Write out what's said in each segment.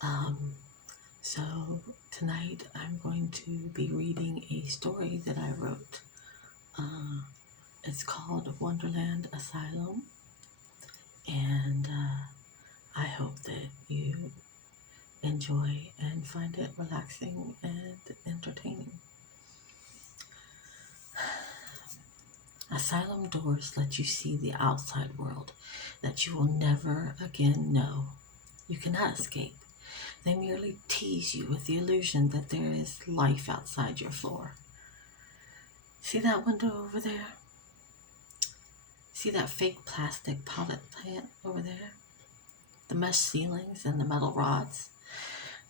Um, so tonight I'm going to be reading a story that I wrote. Uh, it's called Wonderland Asylum, and I hope that you enjoy and find it relaxing and entertaining. Asylum doors let you see the outside world that you will never again know. You cannot escape. They merely tease you with the illusion that there is life outside your floor. See that window over there? See that fake plastic potted plant over there? The mesh ceilings and the metal rods?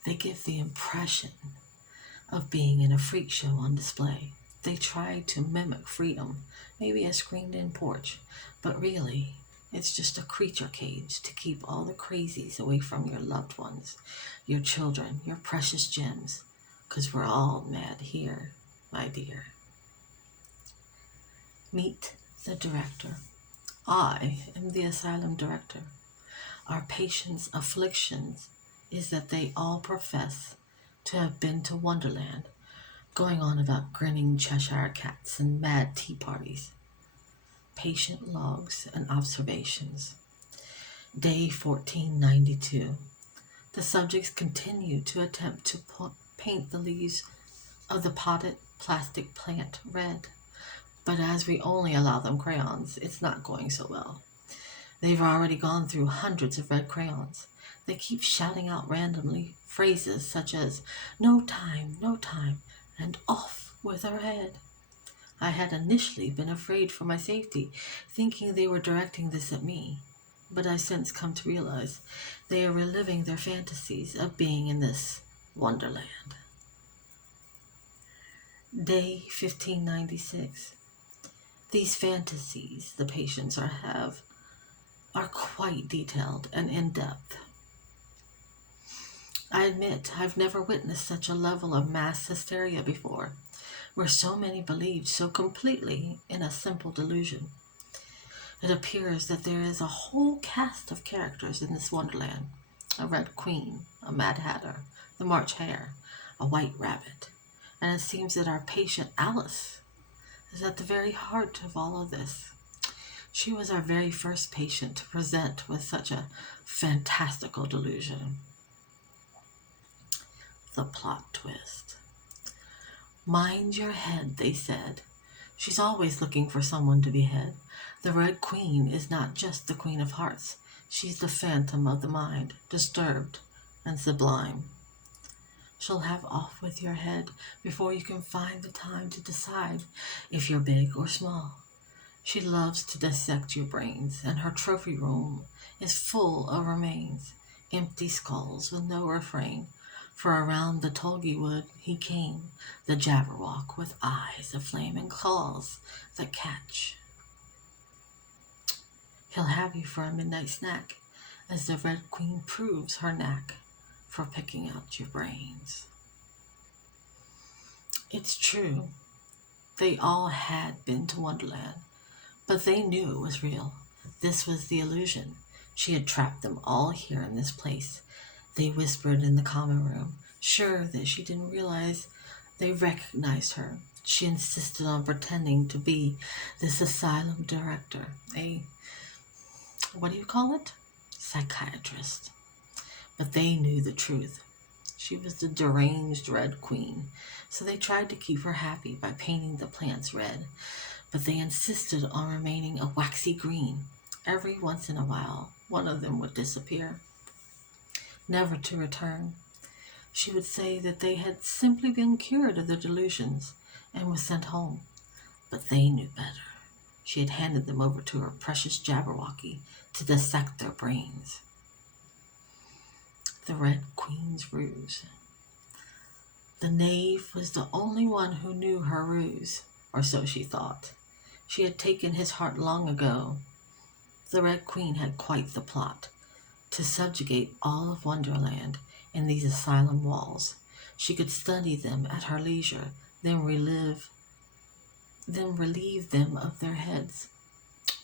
They give the impression of being in a freak show on display. They try to mimic freedom, maybe a screened in porch, but really, it's just a creature cage to keep all the crazies away from your loved ones, your children, your precious gems, because we're all mad here, my dear. Meet the director. I am the asylum director. Our patients' afflictions is that they all profess to have been to Wonderland, going on about grinning Cheshire cats and mad tea parties. Patient logs and observations. Day 1492. The subjects continue to attempt to paint the leaves of the potted plastic plant red, but as we only allow them crayons, it's not going so well. They've already gone through hundreds of red crayons. They keep shouting out randomly phrases such as, no time, and off with her head. I had initially been afraid for my safety, thinking they were directing this at me, but I've since come to realize they are reliving their fantasies of being in this wonderland. Day 1596. These fantasies the patients are quite detailed and in-depth. I admit I've never witnessed such a level of mass hysteria before, where so many believed so completely in a simple delusion. It appears that there is a whole cast of characters in this wonderland: a red queen, a mad hatter, the March hare, a white rabbit, and it seems that our patient Alice is at the very heart of all of this. She was our very first patient to present with such a fantastical delusion. The plot twist. Mind your head, they said. She's always looking for someone to behead. The Red Queen is not just the Queen of Hearts. She's the phantom of the mind, disturbed and sublime. She'll have off with your head before you can find the time to decide if you're big or small. She loves to dissect your brains, and her trophy room is full of remains, empty skulls with no refrain. For around the Tulgey wood he came, the Jabberwock with eyes of flame and claws that catch. He'll have you for a midnight snack, as the Red Queen proves her knack for picking out your brains. It's true, they all had been to Wonderland, but they knew it was real. This was the illusion. She had trapped them all here in this place. They whispered in the common room, sure that she didn't realize they recognized her. She insisted on pretending to be this asylum director, what do you call it? Psychiatrist. But they knew the truth. She was the deranged Red Queen, so they tried to keep her happy by painting the plants red, but they insisted on remaining a waxy green. Every once in a while, one of them would disappear, never to return. She would say that they had simply been cured of their delusions and was sent home, but they knew better. She had handed them over to her precious Jabberwocky to dissect their brains. The Red Queen's ruse. The knave was the only one who knew her ruse, or so she thought. She had taken his heart long ago. The Red Queen had quite the plot, to subjugate all of Wonderland in these asylum walls. She could study them at her leisure, then relieve them of their heads.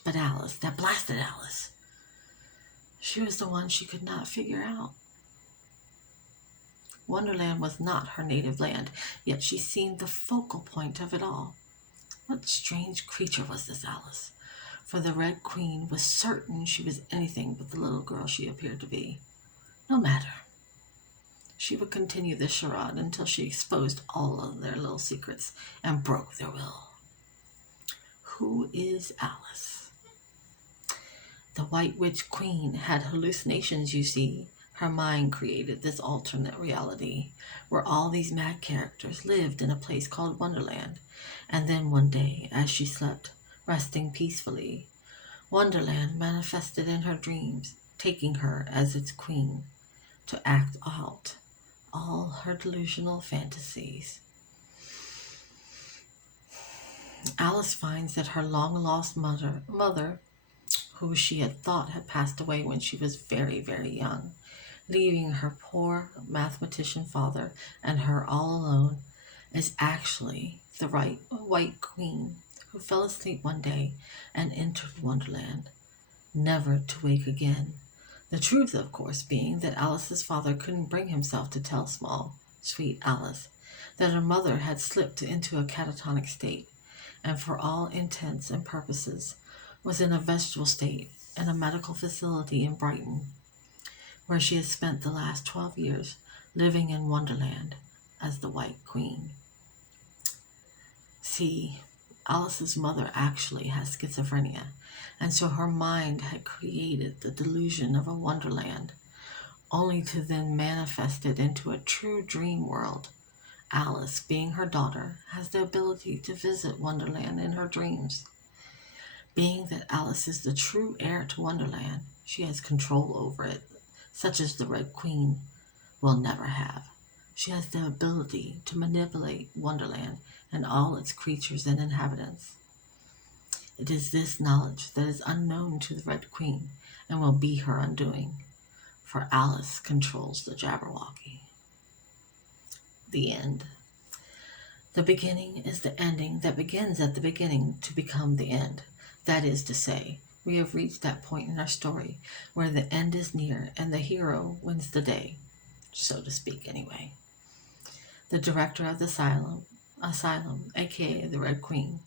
But Alice, that blasted Alice, she was the one she could not figure out. Wonderland was not her native land, yet she seemed the focal point of it all. What strange creature was this Alice? For the Red Queen was certain she was anything but the little girl she appeared to be. No matter. She would continue this charade until she exposed all of their little secrets and broke their will. Who is Alice? The White Witch Queen had hallucinations, you see. Her mind created this alternate reality where all these mad characters lived in a place called Wonderland. And then one day, as she slept, resting peacefully, Wonderland manifested in her dreams, taking her as its queen to act out all her delusional fantasies. Alice finds that her long-lost mother, who she had thought had passed away when she was very, very young, leaving her poor mathematician father and her all alone, is actually the White Queen who fell asleep one day and entered Wonderland, never to wake again. The truth, of course, being that Alice's father couldn't bring himself to tell small, sweet Alice that her mother had slipped into a catatonic state, and for all intents and purposes was in a vegetable state in a medical facility in Brighton, where she had spent the last 12 years living in Wonderland as the White Queen. See, Alice's mother actually has schizophrenia, and so her mind had created the delusion of a wonderland, only to then manifest it into a true dream world. Alice, being her daughter, has the ability to visit Wonderland in her dreams. Being that Alice is the true heir to Wonderland, she has control over it, such as the Red Queen will never have. She has the ability to manipulate Wonderland and all its creatures and inhabitants. It is this knowledge that is unknown to the Red Queen and will be her undoing, for Alice controls the Jabberwocky. The end. The beginning is the ending that begins at the beginning to become the end. That is to say, we have reached that point in our story where the end is near and the hero wins the day, so to speak anyway. The director of the asylum, aka the Red Queen,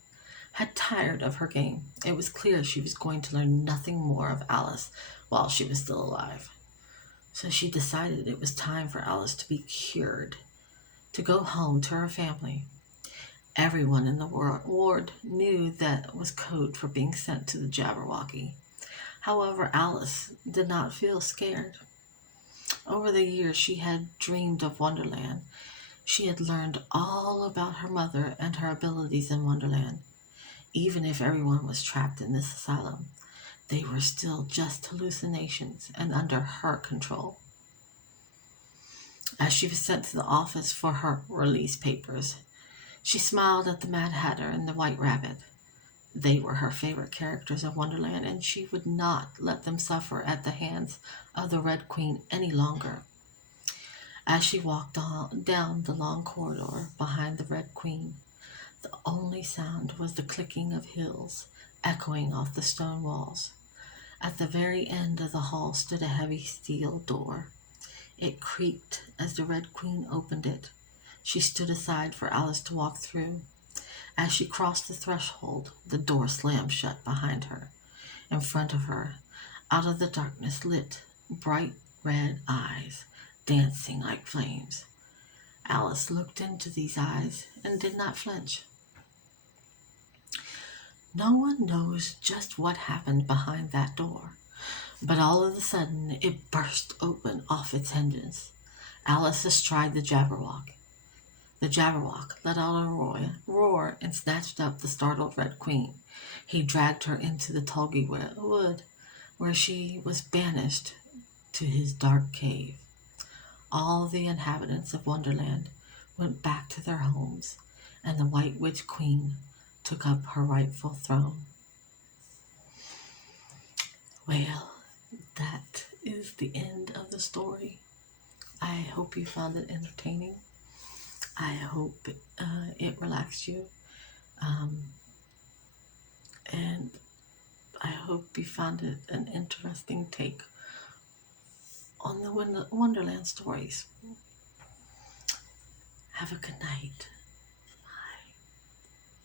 had tired of her game. It was clear she was going to learn nothing more of Alice while she was still alive. So she decided it was time for Alice to be cured, to go home to her family. Everyone in the ward knew that was code for being sent to the Jabberwocky. However, Alice did not feel scared. Over the years she had dreamed of Wonderland. She had learned all about her mother and her abilities in Wonderland. Even if everyone was trapped in this asylum, they were still just hallucinations and under her control. As she was sent to the office for her release papers, she smiled at the Mad Hatter and the White Rabbit. They were her favorite characters of Wonderland, and she would not let them suffer at the hands of the Red Queen any longer. As she walked down the long corridor behind the Red Queen, the only sound was the clicking of heels echoing off the stone walls. At the very end of the hall stood a heavy steel door. It creaked as the Red Queen opened it. She stood aside for Alice to walk through. As she crossed the threshold, the door slammed shut behind her. In front of her, out of the darkness, lit bright red eyes, dancing like flames. Alice looked into these eyes and did not flinch. No one knows just what happened behind that door, but all of a sudden it burst open off its hinges. Alice astride the Jabberwock. The Jabberwock let out a roar and snatched up the startled Red Queen. He dragged her into the tulgey wood, where she was banished to his dark cave. All the inhabitants of Wonderland went back to their homes, and the White Witch Queen took up her rightful throne. Well, that is the end of the story. I hope you found it entertaining. I hope it relaxed you. And I hope you found it an interesting take on the Wonderland stories. Have a good night.